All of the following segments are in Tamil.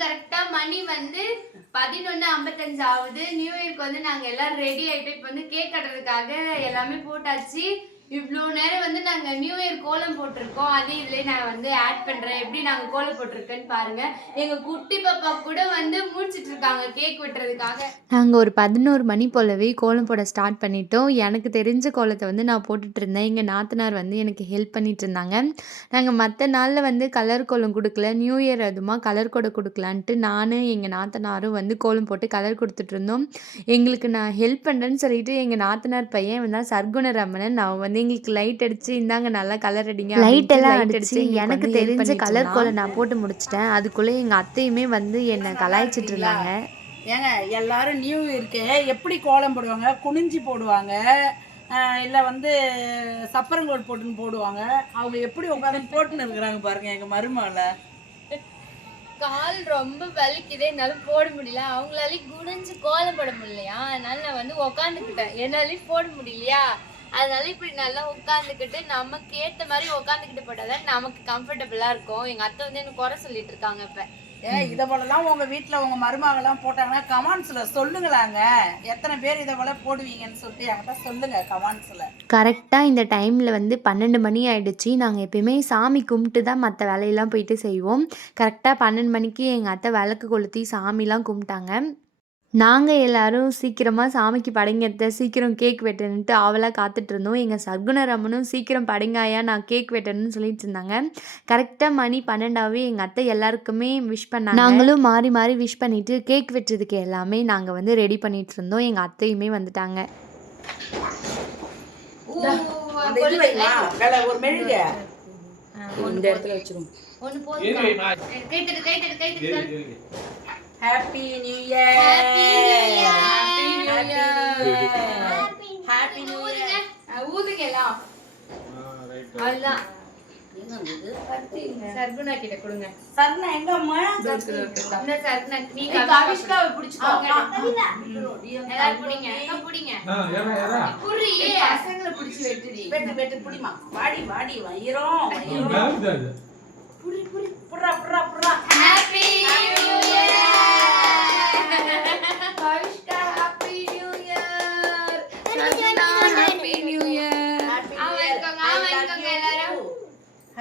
கரெக்டா மணி 11:55 ஆகுது. நியூ இயர்க்கு நாங்க எல்லாம் ரெடி ஆயிட்டு இப்ப கேக் கட்டுறதுக்காக எல்லாமே போட்டாச்சு. இவ்வளோ நேரம் நாங்க நியூ இயர் கோலம் போட்டிருக்கோம். அது இதுலயே நான் ஆட் பண்றேன். எப்படி நாங்க கோலம் போட்டிருக்கேன்னு பாருங்க. எங்க குட்டி பாப்பா கூட முடிச்சிட்டு இருக்காங்க கேக் வெட்டுறதுக்காக. நாங்க ஒரு 11 மணி போலவே கோலம் போட ஸ்டார்ட் பண்ணிட்டோம். எனக்கு தெரிஞ்ச கோலத்தை நான் போட்டுட்டு இருந்தேன். எங்க நாத்தனார் எனக்கு ஹெல்ப் பண்ணிட்டு இருந்தாங்க. நாங்க மற்ற நாள்ல கலர் கோலம் கொடுக்கல. நியூ இயர் அதுமா கலர் கோலம் கொடுக்கலான்ட்டு நானு எங்க நாத்தனாரும் கோலம் போட்டு கலர் கொடுத்துட்டு இருந்தோம். எங்களுக்கு நான் ஹெல்ப் பண்றேன்னு சொல்லிட்டு எங்க நாத்தனார் பையன் சர்க்குண ரமணன் அவன் எங்களுக்கு லைட் அடிச்சு இந்தாங்க நல்லா கலர் அடிங்க லைட் எல்லாம் அடிச்சு எனக்கு தெரிஞ்ச கலர் கோலம் நான் போட்டு முடிச்சிட்டேன். அதுக்குள்ளே எங்க அத்தையுமே என்னை கலாய்ச்சிட்டு இருந்தாங்க. ஏங்க எல்லாரும் நியூ இயர்க்கு எப்படி கோலம் போடுவாங்க? குனிஞ்சி போடுவாங்க, இல்லை சப்பரங்கோட் போட்டுன்னு போடுவாங்க. அவங்க எப்படி உட்காந்து போட்டுன்னு இருக்கிறாங்க பாருங்க. எங்க மருமகளை கால் ரொம்ப வலிக்குது, என்னால போட முடியல. அவங்களாலையும் குனிஞ்சு கோலம் போட முடியலையா, அதனால நான் உக்காந்துக்கிட்டேன். என்னாலையும் போட முடியலையா, அதனால இப்படி நல்லா உட்காந்துக்கிட்டு நமக்கு ஏற்ற மாதிரி உட்காந்துக்கிட்டு போட்டாதான் நமக்கு கம்ஃபர்டபுளா இருக்கும். எங்க அத்தை எனக்கு குறை சொல்லிட்டு இருக்காங்க. இப்ப இதை போலலாம் உங்க வீட்டில் உங்க மருமகெல்லாம் போட்டாங்கன்னா கமெண்ட்ஸ்ல சொல்லுங்களாங்க. எத்தனை பேர் இதை போல போடுவீங்கன்னு சொல்லிட்டு என்கிட்ட சொல்லுங்க கமெண்ட்ஸ்ல. கரெக்டாக இந்த டைமில் 12 மணி ஆயிடுச்சு. நாங்கள் எப்பயுமே சாமி கும்பிட்டு தான் மற்ற வேலையெல்லாம் போயிட்டு செய்வோம். கரெக்டாக 12 மணிக்கு எங்கள் அத்தை விளக்கு கொளுத்தி சாமிலாம் கும்பிட்டாங்க. நாங்கள் எல்லோரும் சீக்கிரமாக சாமிக்கு படைங்கத்த சீக்கிரம் கேக் வெட்டணுன்ட்டு ஆவலாக காத்துட்ருந்தோம். எங்கள் சர்க்குணரம்மனும் சீக்கிரம் படைங்காயா நான் கேக் வெட்டணும்னு சொல்லிட்டு இருந்தாங்க. கரெக்டாக மணி 12 எங்கள் அத்தை எல்லாருக்குமே விஷ் பண்ணாங்க. நாங்களும் மாறி மாறி விஷ் பண்ணிவிட்டு கேக் வெட்டுறதுக்கு எல்லாமே நாங்கள் ரெடி பண்ணிகிட்டு இருந்தோம். எங்கள் அத்தையுமே வந்துட்டாங்க. Happy New Year! Happy New Year! Happy New Year! Happy New Year! ஊதுங்கலாம். அவ்வளவுதான். சர்குணா கிட்ட கொடுங்க. சர்குணா எங்க அம்மா? இந்த சர்குணா நீங்க அவிஷ்காவை பிடிச்சுக்கோங்க. எல்லாரும் புடிங்க. புடிங்க. புரியே அசங்கள பிடிச்சு வெட்டுடி. வெட்டு புடிமா. வாடி வாடி வயிரோம் வயிரோம். புரி புரி புறா புறா புறா. Happy New Year! Kavishka Happy New Year! Sardana Happy New Year! அவங்கங்க எல்லாரும்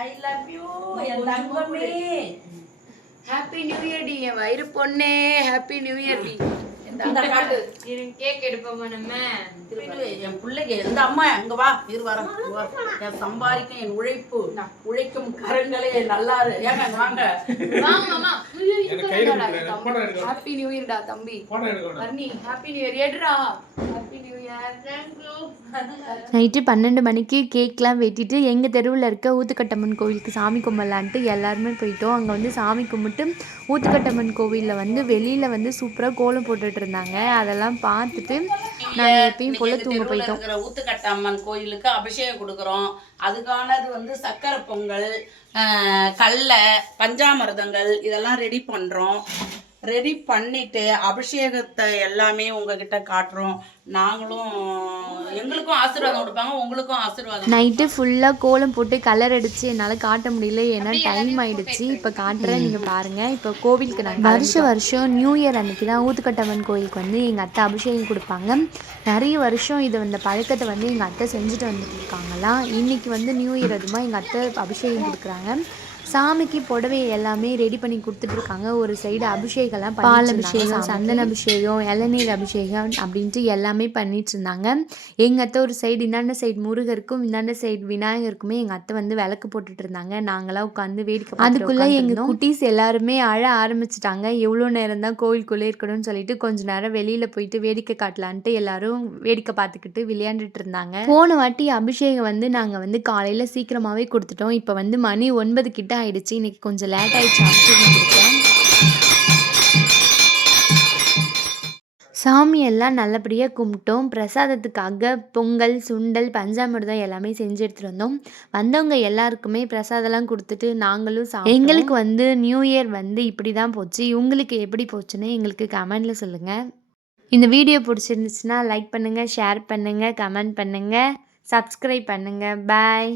I love you என் தங்கமே. Happy New Year டி என் வயிறு பொண்ணே. Happy New Year டி. இந்த காட்டு இருங்க கேக் எடுப்போமா நம்ம. என் பிள்ளைக்கு இந்த அம்மா அங்க வா இரு வரேன். என் சம்பாதிக்கும் என் உழைக்கும் கரங்களே நல்லாரு. ஏங்க வாங்க வாங்க மாமா. ஹாப்பி நியூ இயர் டா தம்பி. வர்ணி ஹாப்பி நியூ இயர் ஏடுடா. Happy new year. Thank you. Night 12 மணிக்கு கேக்லாம் வெட்டிட்டு எங்க தெருவில் இருக்க ஊத்துக்கட்டம்மன் கோவிலுக்கு சாமி கும்பிடலான்ட்டு எல்லாருமே போயிட்டோம். அங்கே சாமி கும்பிட்டு ஊத்துக்கட்டம்மன் கோவிலில் வெளியில் சூப்பராக கோலம் போட்டுட்டு இருந்தாங்க. அதெல்லாம் பார்த்துட்டு நாங்கள் எப்பயும் போல தூங்க போயிட்டோம். ஊத்துக்கட்டம்மன் கோயிலுக்கு அபிஷேகம் கொடுக்குறோம். அதுக்கானது சக்கரை பொங்கல், கடலை, பஞ்சாமிர்தங்கள் இதெல்லாம் ரெடி பண்ணுறோம். ரெடி பண்ணிட்டு அபிஷேகத்தை எல்லாமே உங்ககிட்ட காட்டுறோம். நாங்களும் எங்களுக்கும் ஆசீர்வாதம் கொடுப்பாங்க, உங்களுக்கும் ஆசீர்வாதம். நைட்டு ஃபுல்லாக கோலம் போட்டு கலர் அடித்து என்னால் காட்ட முடியல, ஏன்னா டைம் ஆயிடுச்சு. இப்போ காட்டுறேன், நீங்கள் பாருங்கள். இப்போ கோவிலுக்கு நாங்கள் வருஷம் நியூ இயர் அன்றைக்கி தான் ஊத்துக்கட்டம்மன் கோயிலுக்கு எங்கள் அத்தை அபிஷேகம் கொடுப்பாங்க. நிறைய வருஷம் இதை பழக்கத்தை எங்கள் அத்தை செஞ்சுட்டு வந்துட்டு இருக்காங்களாம். இன்றைக்கி நியூ இயர் அதுமா எங்கள் அத்தை அபிஷேகம் கொடுக்குறாங்க. சாமிக்கு புடவை எல்லாமே ரெடி பண்ணி கொடுத்துட்ருக்காங்க. ஒரு சைடு அபிஷேகம்லாம் பால் அபிஷேகம், சந்தன அபிஷேகம், இளநீர் அபிஷேகம் அப்படின்ட்டு எல்லாமே பண்ணிட்டு இருந்தாங்க. எங்கள் அத்தை ஒரு சைடு, இந்தாண்ட சைடு முருகருக்கும் இந்தாண்ட சைடு விநாயகருக்குமே எங்கள் அத்தை விளக்கு போட்டுட்டு இருந்தாங்க. நாங்களாம் உட்காந்து வேடிக்கை. அதுக்குள்ளே எங்கள் குட்டீஸ் எல்லாருமே அழ ஆரம்பிச்சிட்டாங்க. எவ்வளோ நேரம் தான் கோவிலுக்குள்ளே இருக்கணும்னு சொல்லிட்டு கொஞ்ச நேரம் வெளியில் போயிட்டு வேடிக்கை காட்டலான்ட்டு எல்லாரும் வேடிக்கை பார்த்துக்கிட்டு விளையாண்டுட்டு இருந்தாங்க. போன வாட்டி அபிஷேகம் நாங்கள் காலையில் சீக்கிரமாகவே கொடுத்துட்டோம். இப்போ மணி 9 கிட்ட ஆயிடுச்சு. இன்னைக்கு கொஞ்சம் லேட் ஆயிடுச்சு அபிஷேகம் கொடுத்தேன். சாமியெல்லாம் நல்லபடியாக கும்பிட்டோம். பிரசாதத்துக்காக பொங்கல், சுண்டல், பஞ்சாமிர்தம் எல்லாமே செஞ்சு எடுத்துகிட்டு வந்தோம். வந்தவங்க எல்லாருக்குமே பிரசாதம்லாம் கொடுத்துட்டு நாங்களும் எங்களுக்கு நியூ இயர் இப்படி தான் போச்சு. உங்களுக்கு எப்படி போச்சுன்னு எங்களுக்கு கமெண்டில் சொல்லுங்கள். இந்த வீடியோ பிடிச்சிருந்துச்சுன்னா லைக் பண்ணுங்கள், ஷேர் பண்ணுங்கள், கமெண்ட் பண்ணுங்கள், சப்ஸ்கிரைப் பண்ணுங்கள். பாய்.